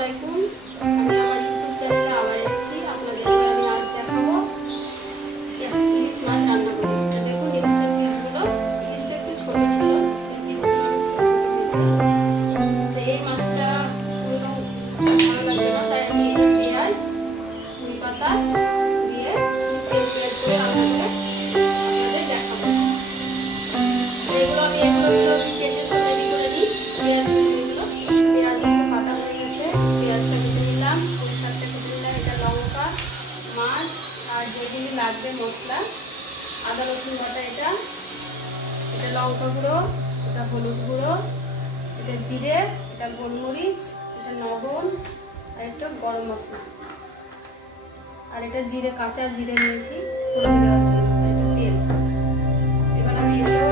আলাইকুম। আমি আমার ইউটিউব চ্যানেলে আবার এসেছি। আপনাদের আমি আজ দেখাবো ইলিশ মাছ রান্না করব। দেখুন ইলিশের পিসগুলো, ইলিশটা একটু ছোট ছিল, এই পিসগুলো তো এই মাছটা পুরো ভালো লাগবে না, তাই আমি এটা পেঁয়াজ ধনে পাতা দিয়ে তেল পেঁয়াজ করে রান্না করে আপনাদের দেখাবো। এগুলো আমি এগুলো কেটে সব রেডি করে নিই। পেঁয়াজগুলো কাটা হয়ে গেছে, পেঁয়াজটা কেটে নিলাম, সরিষাটা কেটে নিলাম, এটা লঙ্কা, মাছ আর যেগুলি লাগবে মশলা, আদা রসুন বাটা, এটা লঙ্কা গুঁড়ো, এটা হলুদ গুঁড়ো, এটা জিরে, এটা গোলমরিচ, এটা লবণ আর একটা গরম মশলা, আর এটা জিরে, কাঁচা জিরে নিয়েছি ফোড়ন দেওয়ার জন্য, এটা তেল। এবার আমি এগুলো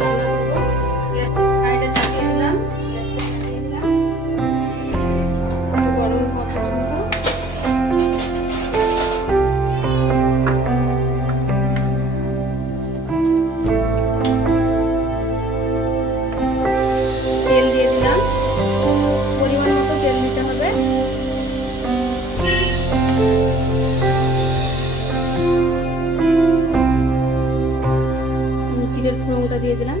রান্না করবো। কড়াইটা চাপিয়ে দিলাম, গ্যাসটা চাপিয়ে দিলাম, একটু গরম পর্যন্ত তেল দিয়ে দিলাম। পরিমাণ মতো তেল দিতে হবে। জিরের ফোড়নটা দিয়ে দিলাম।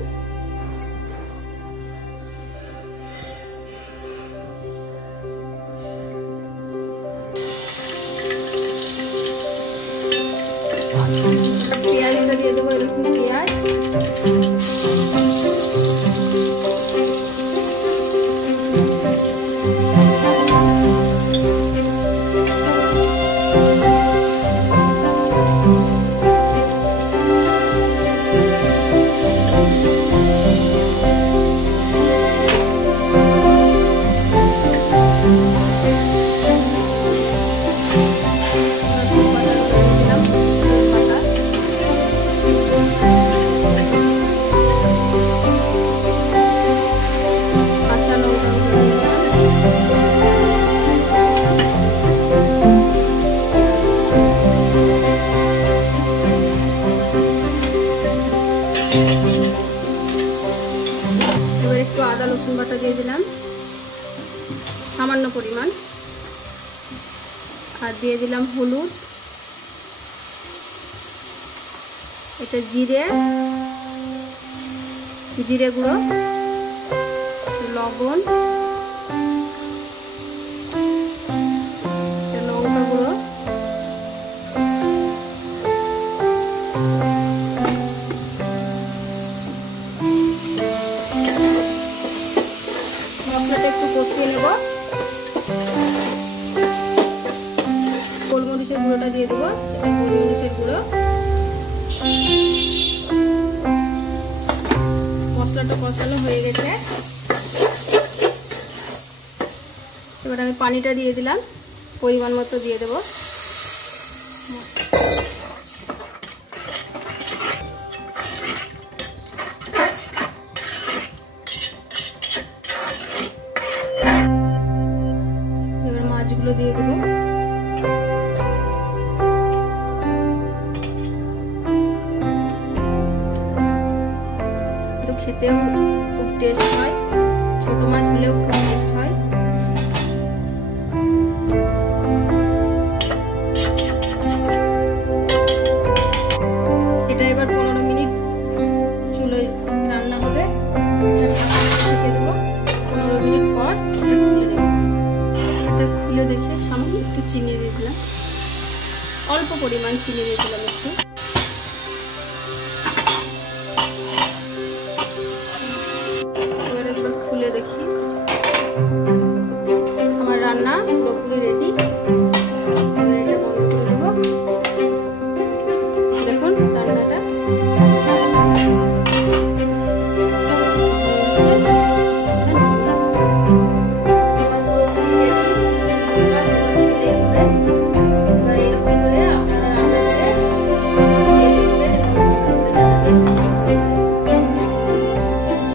পেঁয়াজটা দিয়ে দেবো, এরকম পেঁয়াজ, এবার একটু আদা রসুন বাটা দিয়ে দিলাম সামান্য পরিমাণ, আর দিয়ে দিলাম হলুদ, এটা জিরে গুঁড়ো, লবণ, লঙ্কা গুঁড়ো, মশলাটা একটু কষিয়ে নেব। গোলমরিচের গুঁড়োটা দিয়ে দেবো, এটা গোলমরিচের গুঁড়ো। মশলাটা কষানো হয়ে গেছে, এবার আমি পানিটা দিয়ে দিলাম, পরিমাণ মতো দিয়ে দেবো। এবার মাছগুলো দিয়ে দেবো। খেতেও খুব টেস্ট হয়, ছোট মাছ হলেও খুব টেস্ট হয়। এটা এবার 15 মিনিট চুলোয় রান্না হবে। ঢেকে দেবো, 15 মিনিট পর এটা খুলে দেবো। এটা খুলে দেখে সামান্য একটু চিনি দিয়ে দিলাম, অল্প পরিমাণ চিনি দিয়েছিলাম একটু।